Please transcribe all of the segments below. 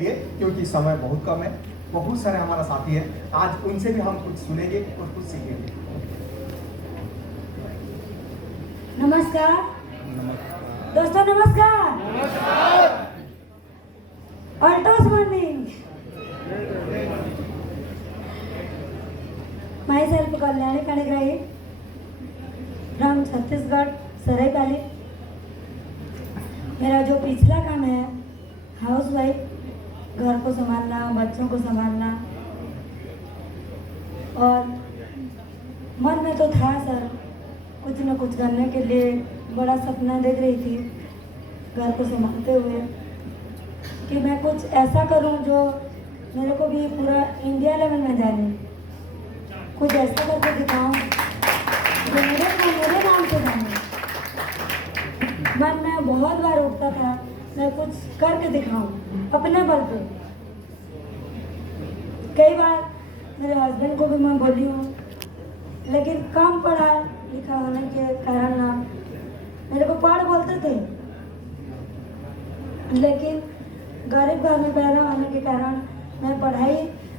क्योंकि समय बहुत कम है। बहुत सारे हमारा साथी है, आज उनसे भी हम कुछ सुनेंगे और कुछ सीखेंगे। नमस्कार दोस्तों, नमस्कार। Altos morning. Myself Kalyani Kanigrahi from Chhattisgarh Saraipali. मेरा जो पिछला काम है हाउस वाइफ, घर को संभालना, बच्चों को संभालना, और मन में तो था सर कुछ न कुछ करने के लिए, बड़ा सपना देख रही थी घर को संभालते हुए कि मैं कुछ ऐसा करूं जो मेरे को भी पूरा इंडिया लेवल में जाने, कुछ ऐसा करके दिखाऊं जो मेरे नाम से जाने। मन में बहुत बार उठता था मैं कुछ करके दिखाऊं अपने बल पे। कई बार मेरे हस्बैंड को भी मैं बोली हूँ, लेकिन कम पढ़ा लिखा होने के कारण ना मेरे को पढ़ बोलते थे, लेकिन गरीब घर में पैदा होने के कारण मैं पढ़ाई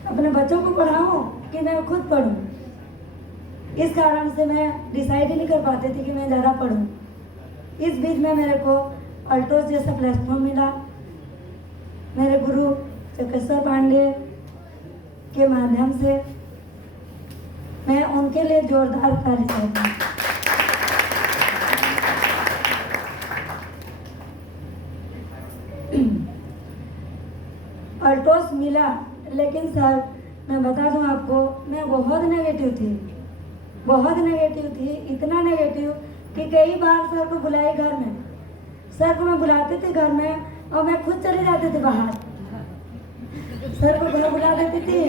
अपने बच्चों को पढ़ाऊँ कि मैं खुद पढ़ूँ। इस कारण से मैं डिसाइड ही नहीं कर पाती थी कि मैं ज़्यादा पढ़ूँ। इस बीच में मेरे को अल्टोस जैसा प्लेटफॉर्म मिला। मेरे गुरु चकेश्वर पांडे के माध्यम से मैं उनके लिए जोरदार ताली चाहती हूँ। अल्टोस मिला, लेकिन सर मैं बता दूं आपको, मैं बहुत नेगेटिव थी, इतना नेगेटिव कि कई बार सर को बुलाई घर में, सर को मैं बुलाते थे घर में और मैं खुद चले जाते थे बाहर। सर को घर बुला देती थी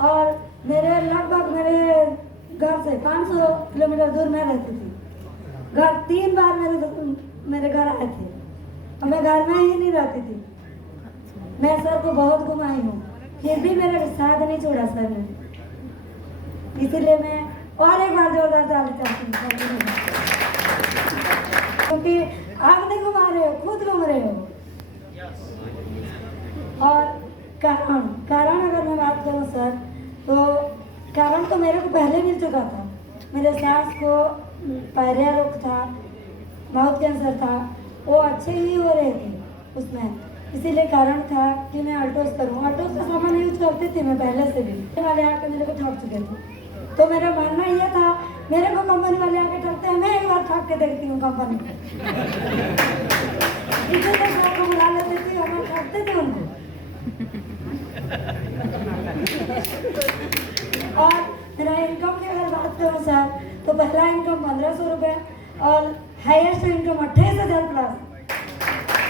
और लगभग मेरे घर से 500 किलोमीटर दूर में रहती थी। घर 3 बार मेरे घर आए थे और मैं घर में ही नहीं रहती थी। मैं सर को बहुत घुमाई हूँ, फिर भी मेरा साथ नहीं छोड़ा सर ने। इसीलिए मैं और एक बार जोरदार ताली चाहती हूँ, क्योंकि आप नहीं घुमा रहे हो, खुद घूम रहे हो। और कारण अगर मैं बात करूँ सर, तो कारण तो मेरे को पहले मिल चुका था। मेरे सास को पायरिया रोग था, माउथ कैंसर था, वो अच्छे ही हो रहे थे उसमें। इसीलिए कारण था कि मैं अल्टोस करूँ। अल्टोस का सामान यूज करती थी मैं पहले से भी। वाले आके मेरे को ठग चुके थे, तो मेरा मानना यह था मेरे को कंपनी वाले आके ठगते हैं, मैं एक बार ठग के देखती हूँ कंपनी को। इसीलिए सर को बुला लेती थी और मैं ठगते थे उनको। और मेरा इनकम की अगर बात करूँ सर, तो पहला इनकम 1500 रुपये और हाईएस्ट इनकम 28,000 प्लस।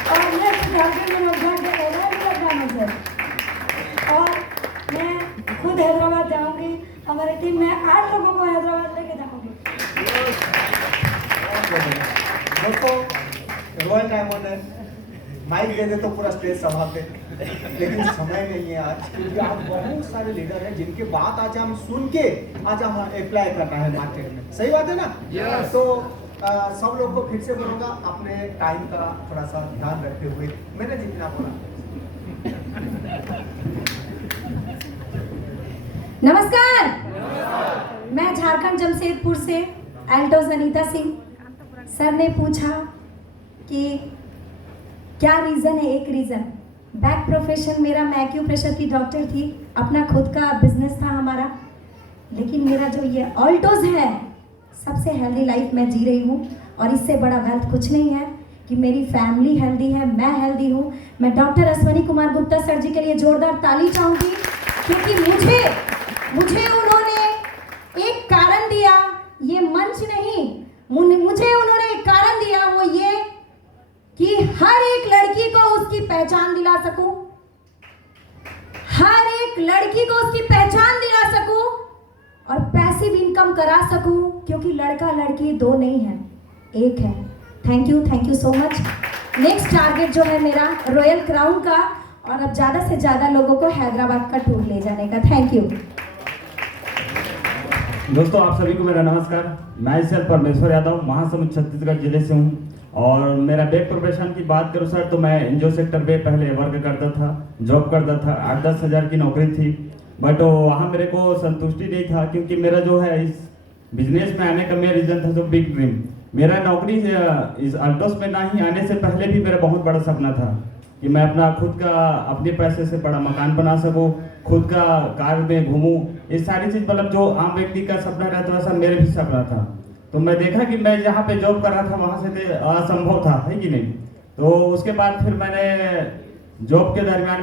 और नेक्स्ट टारगेट में लगाना सर। और मैं खुद हैदराबाद जाऊंगी, हमारी टीम में 8 लोगों को हैदराबाद लेके जाऊंगी। दोस्तों, रॉयल डायमंड है, माइक दे दे तो पूरा स्टेज संभालते, लेकिन समय नहीं है आज, क्योंकि आज बहुत सारे लीडर हैं जिनके बात आज हम सुन के आज हम अप्लाई करना है मार्केट में। सही बात है ना? yes. तो सब लोग को फिर से बोलूँगा, अपने टाइम का थोड़ा सा ध्यान रखते हुए मैंने जितना बोला। नमस्कार, मैं झारखंड जमशेदपुर से अल्टोस अनीता सिंह। सर ने पूछा कि क्या रीज़न है। एक रीज़न, बैक प्रोफेशन मेरा, मैं एक्यूप्रेशर की डॉक्टर थी, अपना खुद का बिजनेस था हमारा। लेकिन मेरा जो ये अल्टोस है, सबसे हेल्दी लाइफ मैं जी रही हूँ, और इससे बड़ा वेल्थ कुछ नहीं है कि मेरी फैमिली हेल्दी है, मैं हेल्दी हूँ। मैं डॉक्टर अश्वनी कुमार गुप्ता सर जी के लिए जोरदार ताली चाहूँगी, क्योंकि मुझे उन्होंने एक कारण दिया, ये मंच नहीं, मुझे उन्होंने एक कारण दिया, वो ये कि हर एक लड़की को उसकी पहचान दिला सकूं, हर एक लड़की को उसकी पहचान दिला सकूं और पैसिव इनकम करा सकूं, क्योंकि लड़का लड़की 2 नहीं है, 1 है। Thank you so much. Next target जो है मेरा रॉयल क्राउन का, और अब ज़्यादा से ज़्यादा लोगों को हैदराबाद का टूर ले जाने का। थैंक यू दोस्तों, आप सभी को मेरा नमस्कार। मैं सर परमेश्वर यादव महासमुंद छत्तीसगढ़ जिले से हूँ और मेरा बैक प्रोफेशन की बात करूँ सर तो मैं एनजीओ सेक्टर पे पहले वर्क करता था, जॉब करता था, 8-10 हज़ार की नौकरी थी। बट वहाँ मेरे को संतुष्टि नहीं था, क्योंकि मेरा जो है इस बिजनेस में आने का मेरा रीज़न था जो बिग ड्रीम। मेरा नौकरी इस अल्टोस में ना ही आने से पहले भी मेरा बहुत बड़ा सपना था कि मैं अपना खुद का अपने पैसे से बड़ा मकान बना सकूं, खुद का कार में घूमूं। ये सारी चीज़ मतलब जो आम व्यक्ति का सपना रहता है, वैसा मेरे भी सपना था। तो मैं देखा कि मैं जहाँ पे जॉब कर रहा था वहाँ से असंभव था, है कि नहीं। तो उसके बाद फिर मैंने जॉब के दरमियान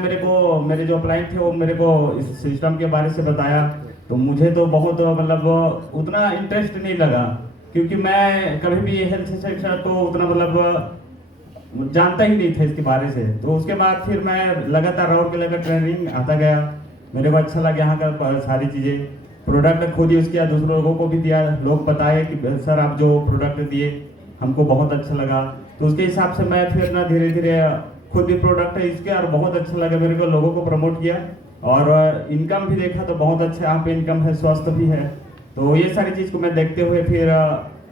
मेरे जो क्लाइंट थे वो मेरे को इस सिस्टम के बारे से बताया। तो मुझे तो बहुत मतलब उतना इंटरेस्ट नहीं लगा, क्योंकि मैं कभी भी हेल्थ सेक्टर को उतना मतलब जानता ही नहीं था इसके बारे से। तो उसके बाद फिर मैं लगातार राउंड के लेकर ट्रेनिंग आता गया। मेरे को अच्छा लगा यहाँ का सारी चीज़ें, प्रोडक्ट खुद यूज़ किया, दूसरे लोगों को भी दिया। लोग बताए कि सर आप जो प्रोडक्ट दिए हमको बहुत अच्छा लगा। तो उसके हिसाब से मैं फिर ना धीरे धीरे खुद भी प्रोडक्ट है इसके, और बहुत अच्छा लगा मेरे को, लोगों को प्रमोट किया। और इनकम भी देखा तो बहुत अच्छा यहाँ पे इनकम है, स्वास्थ्य भी है। तो ये सारी चीज़ को मैं देखते हुए फिर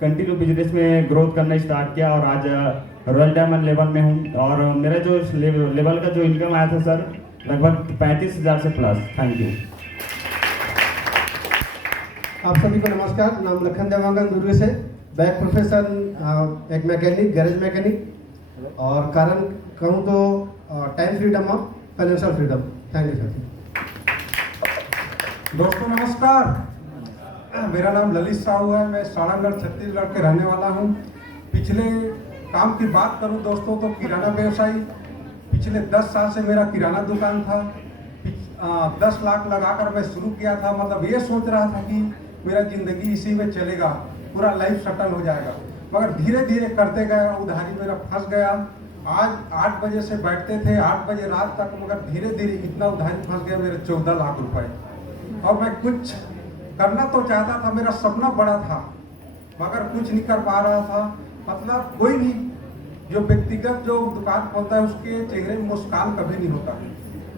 कंटिन्यू बिजनेस में ग्रोथ करना स्टार्ट किया, और आज रॉयल डायमंड लेवल में हूँ। और मेरा जो लेवल का जो इनकम आया था सर लगभग 35,000 से प्लस। Thank you. आप सभी को नमस्कार। नाम लखन देवांगन दुर्ग से, बैक प्रोफेशन एक मैकेनिक, गैरेज मैकेनिक, और कारण कहूँ तो टाइम फ्रीडम और financial freedom. Thank you sir. दोस्तों नमस्कार, मेरा नाम ललित साहू है। मैं साड़ागढ़ छत्तीसगढ़ के रहने वाला हूँ। पिछले काम की बात करूँ दोस्तों तो किराना व्यवसायी, पिछले 10 साल से मेरा किराना दुकान था। 10 लाख लगाकर मैं शुरू किया था, मतलब ये सोच रहा था कि मेरा ज़िंदगी इसी में चलेगा, पूरा लाइफ सेटल हो जाएगा। मगर धीरे धीरे करते गए, उधारी मेरा फंस गया। आज 8 बजे से बैठते थे 8 बजे रात तक, मगर धीरे धीरे इतना उधारी फंस गया मेरे 14 लाख रुपए। और मैं कुछ करना तो चाहता था, मेरा सपना बड़ा था, मगर कुछ नहीं कर पा रहा था। मतलब कोई भी जो व्यक्तिगत जो दुकान खोलता है उसके चेहरे में मुस्कान कभी नहीं होता,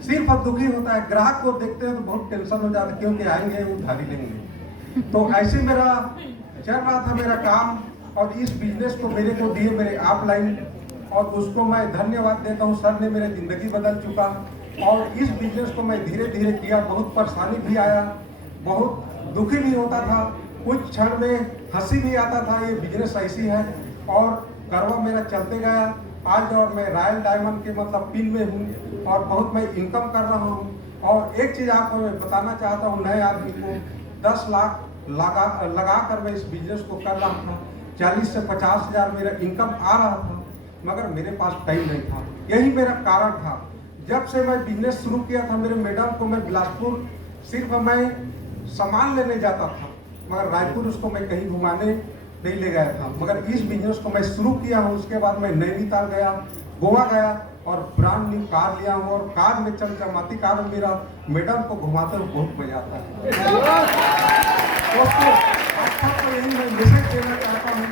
सिर्फ दुखी होता है। ग्राहक को देखते हैं तो बहुत टेंशन हो जाता है, क्योंकि आएंगे उधारी लेंगे। तो ऐसे मेरा चल रहा था मेरा काम, और इस बिजनेस को मेरे को दिए मेरे ऑफलाइन, और उसको मैं धन्यवाद देता हूँ। सर ने मेरी ज़िंदगी बदल चुका, और इस बिजनेस को मैं धीरे धीरे किया। बहुत परेशानी भी आया, बहुत दुखी भी होता था, कुछ क्षण में हंसी भी आता था। ये बिजनेस ऐसी है, और करवा मेरा चलते गया आज। और मैं रॉयल डायमंड के मतलब पिन में हूँ, और बहुत मैं इनकम कर रहा हूँ। और एक चीज़ आपको मैं बताना चाहता हूँ, नए आदमी को 10 लाख लगा कर मैं इस बिजनेस को कर रहा था। 40 से 50 हज़ार मेरा इनकम आ रहा था, मगर मेरे पास टाइम नहीं था। यही मेरा कारण था। जब से मैं बिजनेस शुरू किया था, मेरे मैडम को मैं बिलासपुर सिर्फ मैं सामान लेने जाता था, मगर रायपुर उसको मैं कहीं घुमाने नहीं ले गया था। मगर इस बिजनेस को मैं शुरू किया हूँ, उसके बाद मैं नैनीताल गया, गोवा गया, और ब्रांड न्यू कार लिया हूँ। और कार में चमचमाती कार मेरा मैडम को घुमाते हुए बहुत मजा आता है। दोस्तों आपको यही मैं मैसेज देना चाहता हूँ,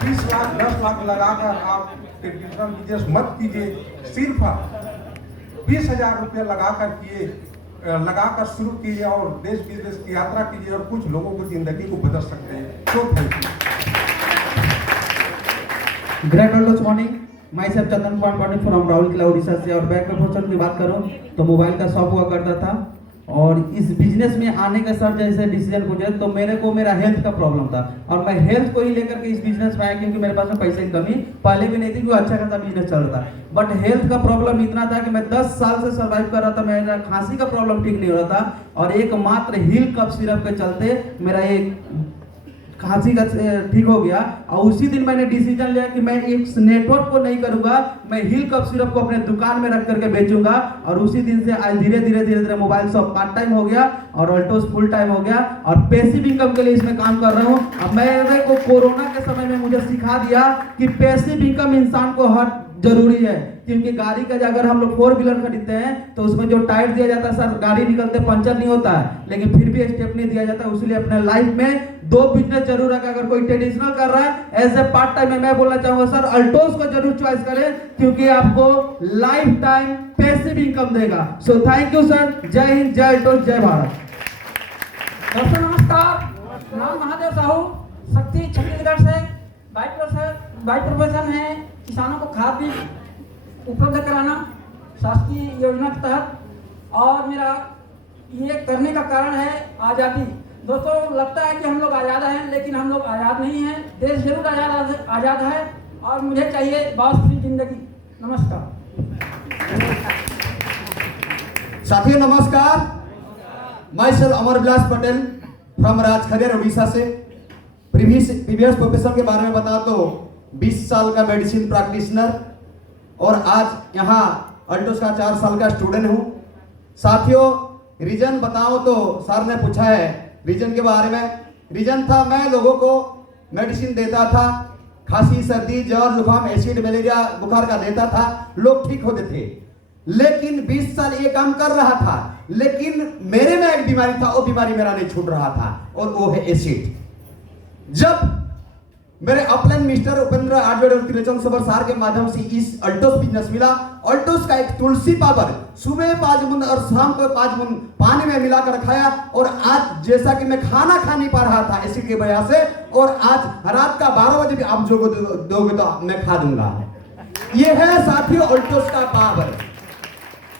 20 लाख 10 लाख लगाकर आप डिजिटल बिजनेस मत कीजिए। सिर्फ 20,000 रुपये लगाकर शुरू कीजिए, और देश विदेश की यात्रा कीजिए, और कुछ लोगों को जिंदगी को बदल सकते हैं। तो thank you. Great Altos morning, myself Chandan Pandey from Rourkela Orissa से। और बैक प्रोफेशन की बात करूं तो मोबाइल का शॉप हुआ करता था, और इस बिजनेस में आने के सर जैसे डिसीजन मुझे तो मेरे को मेरा हेल्थ का प्रॉब्लम था, और मैं हेल्थ को ही लेकर के इस बिजनेस में आया, क्योंकि मेरे पास में पैसे की कमी पहले भी नहीं थी, क्योंकि अच्छा खासा बिजनेस चल रहा था। बट हेल्थ का प्रॉब्लम इतना था कि मैं 10 साल से सर्वाइव कर रहा था, मेरा खांसी का प्रॉब्लम ठीक नहीं हो रहा था, और एकमात्र हील कफ सिरप के चलते मेरा एक खांसी का ठीक हो गया। और उसी दिन मैंने डिसीजन लिया कि मैं इस नेटवर्क को नहीं करूंगा, मैं हील कफ सिरप को अपने दुकान में रख करके बेचूंगा। और उसी दिन से आज धीरे धीरे मोबाइल शॉप पार्ट टाइम हो गया, और अल्टोस फुल टाइम हो गया, और पैसिव इनकम के लिए इसमें काम कर रहा हूँ। अब मेरे को कोरोना के समय में मुझे सिखा दिया कि पैसिव इनकम इंसान को हर जरूरी है, क्योंकि गाड़ी का अगर हम लोग 4 व्हीलर खरीदते हैं तो उसमें जो टायर दिया जाता है सर, गाड़ी निकलते पंचर नहीं होता है, लेकिन फिर भी स्टेप नहीं दिया जाता। इसलिए अपने लाइफ में 2 बिजनेस जरूर रखा। अगर कोई ट्रेडिशनल कर रहा है एज ए पार्ट टाइम में, मैं बोलना चाहूंगा सर अल्टोस को जरूर चॉइस करें, क्योंकि आपको लाइफ टाइम पैसिव इनकम देगा। So thank you sir. जय हिंद, जय अल्टोस, जय भारत। दोस्तों नमस्कार, नाम महादेव साहू, शक्ति छत्तीसगढ़ से। बाई प्रोफेशन है किसानों को खाद बीज उपलब्ध कराना शासकीय योजना के तहत। और मेरा ये करने का कारण है आज़ादी। दोस्तों, लगता है कि हम लोग आज़ाद हैं, लेकिन हम लोग आज़ाद नहीं हैं। देश जरूर आज़ाद है और मुझे चाहिए बॉस फ्री जिंदगी। नमस्कार साथियों, नमस्कार। Myself Amar Vilas Patel from Rajkhariar Orissa से। प्रीवियस प्रोफेशन के बारे में बता तो 20 साल का मेडिसिन प्रैक्टिशनर और आज यहाँ अल्टोस का 4 साल का स्टूडेंट हूँ। साथियों, रीजन बताओ तो सर ने पूछा है रीजन के बारे में। रीजन था मैं लोगों को मेडिसिन देता था, खांसी सर्दी ज्वर जुकाम एसिड मलेरिया बुखार का देता था, लोग ठीक होते थे। लेकिन 20 साल ये काम कर रहा था, लेकिन मेरे में एक बीमारी था, वो बीमारी मेरा नहीं छूट रहा था और वो है एसिड। जब मेरे अपलाइन मिस्टर उपेंद्र आडवेड और त्रिलोचन सबर सार के माध्यम से इस अल्टोस बिजनेस मिला। अल्टोस का एक तुलसी पावर सुबह 5 बूंद और शाम को 5 बूंद पानी में मिलाकर खाया और आज जैसा कि मैं खाना खा नहीं पा रहा था एसिड की वजह से, और आज रात का 12 बजे भी आप जो दोगे तो मैं खा दूंगा। ये है साथियों अल्टोस का पावर।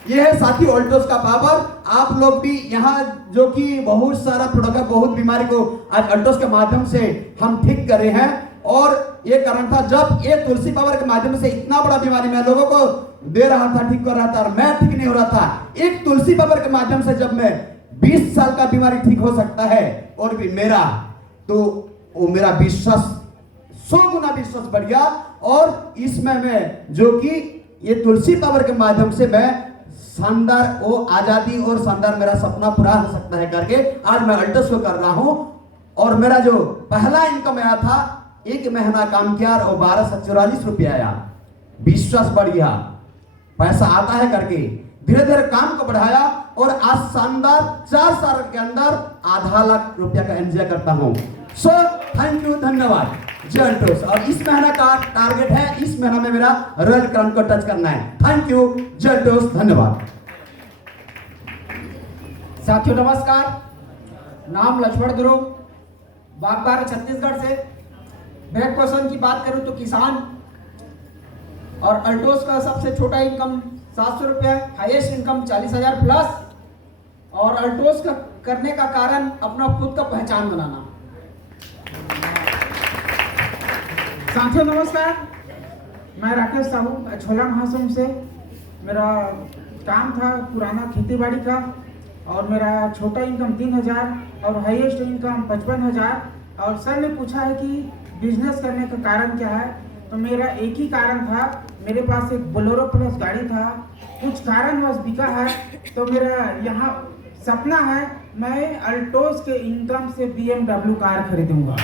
ये है साथी अल्टोस का पावर। आप लोग भी यहाँ जो कि बहुत सारा प्रोडक्ट है, बहुत बीमारी को आज अल्टोस के माध्यम से हम ठीक करे हैं। और ये कारण था जब ये तुलसी पावर के माध्यम से इतना बड़ा बीमारी मैं लोगों को दे रहा था, ठीक कर रहा था, और मैं ठीक नहीं हो रहा था। एक तुलसी पावर के माध्यम से जब मैं 20 साल का बीमारी ठीक हो सकता है और भी मेरा, तो वो मेरा विश्वास 100 गुना विश्वास बढ़ गया। और इसमें मैं जो कि ये तुलसी पावर के माध्यम से मैं शानदार वो आजादी और शानदार मेरा सपना पूरा हो सकता है करके आज मैं अल्टोस को कर रहा हूं। और मेरा जो पहला इनकम आया था, 1 महीना काम किया और 1244 रुपया आया। विश्वास बढ़ गया, पैसा आता है करके धीरे धीरे काम को बढ़ाया और आज शानदार 4 साल के अंदर आधा लाख रुपया का एंजॉय करता हूं। सो थैंक यू, धन्यवाद जय अल्टोस। और इस महीने का टारगेट है, इस महीने में मेरा रॉयल क्रॉन को टच करना है। थैंक यू, जय अल्टोस, धन्यवाद। साथियों नमस्कार, नाम लक्ष्मण ध्रुव, बागबार छत्तीसगढ़ से। बैक क्वेश्चन की बात करूं तो किसान और अल्टोस का सबसे छोटा इनकम 700 रुपया, हाईएस्ट इनकम 40,000 प्लस। और अल्टोस का करने का कारण अपना खुद का पहचान बनाना। साथियों नमस्कार, मैं राकेश साहू छोला महासम से। मेरा काम था पुराना खेती बाड़ी का और मेरा छोटा इनकम 3,000 और हाईएस्ट इनकम 55,000। और सर ने पूछा है कि बिजनेस करने का कारण क्या है, तो मेरा एक ही कारण था। मेरे पास एक बोलेरो प्लस गाड़ी था, कुछ कारणवश बिका है, तो मेरा यहाँ सपना है मैं अल्टोस के इनकम से BMW कार खरीदूंगा।